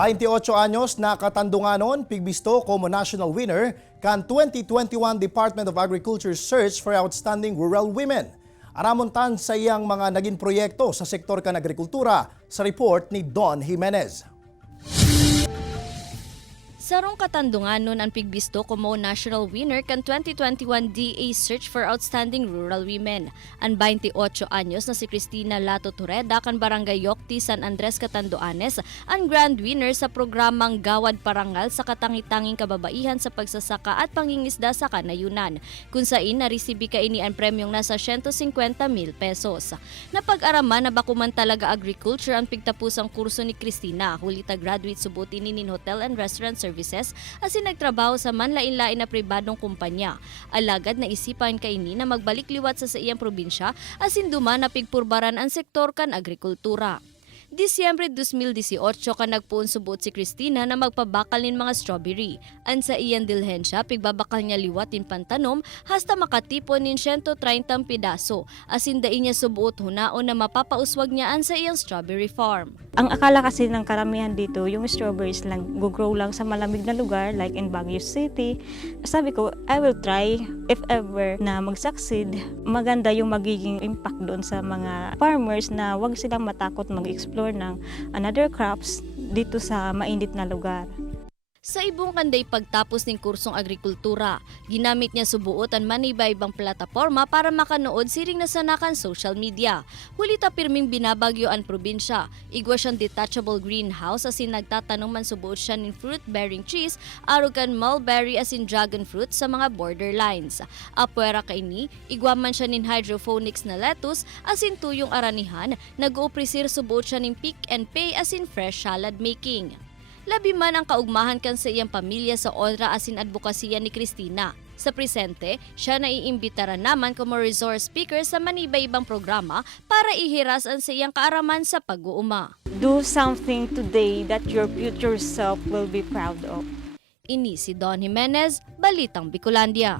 28 anyos na katandunganon, pigbisto como national winner kan 2021 Department of Agriculture Search for Outstanding Rural Women. Aramontan sa iyang mga naging proyekto sa sektor kan agrikultura sa report ni Don Jimenez. Sarong katandunganon ang pigbisto como national winner kan 2021 DA Search for Outstanding Rural Women. Ang 28 anyos na si Cristina Lato Tureda kan Barangay Yocti, San Andres, Catanduanes ang grand winner sa programang Gawad Parangal sa katangitanging kababaihan sa pagsasaka at pangingisda sa kanayunan, kung saan naresibi kaini ang premyong nasa 150,000 pesos. Napag-araman na bakuman talaga agriculture ang pigtapusang kurso ni Cristina, hulita graduate subuti ni Hotel and Restaurant Services asin nagtrabaho sa manlain-lain na pribadong kumpanya. Alagad na isipan kaini na magbalik liwat sa iyang probinsya asin duman na pigpurbaran ang sektor kan agrikultura. Disyembre 2018 ka nagpuon subuot si Cristina na magpabakal nin mga strawberry. An sa iyang dilhensya, pigbabakal niya liwatin pantanom hasta makatipon nin 130 pidaso. Asin dain niya subuot hunaon na mapapauswag niya an sa iyang strawberry farm. Ang akala kasi ng karamihan dito, yung strawberries lang, grow lang sa malamig na lugar like in Baguio City. Sabi ko, I will try if ever na mag-succeed. Maganda yung magiging impact doon sa mga farmers na wag silang matakot mag-explore ng another crops dito sa mainit na lugar. Sa ibong kanday pagtapos ng kursong agrikultura, ginamit niya subuot ang maniba-ibang plataporma para makanood siring nasanakan social media. Hulita pirming binabagyo ang probinsya, igwa siyang detachable greenhouse asin nagtatanong man subuot siya ng fruit-bearing trees, arugan mulberry asin dragon fruit sa mga borderlines. Apwera kaini, igwa man siya ng hydroponics na lettuce asin tuyong aranihan, nag-uuprisir subuot siya ng pick and pay asin fresh salad making. Labi man ang kaugmahan kan sa iyang pamilya sa onra asin advokasya ni Cristina. Sa presente, siya naiimbitaran naman como resource speaker sa maniba-ibang programa para ihirasan sa iyang kaaraman sa pag-uuma. Do something today that your future self will be proud of. Ini si Don Jimenez, Balitang Bicolandia.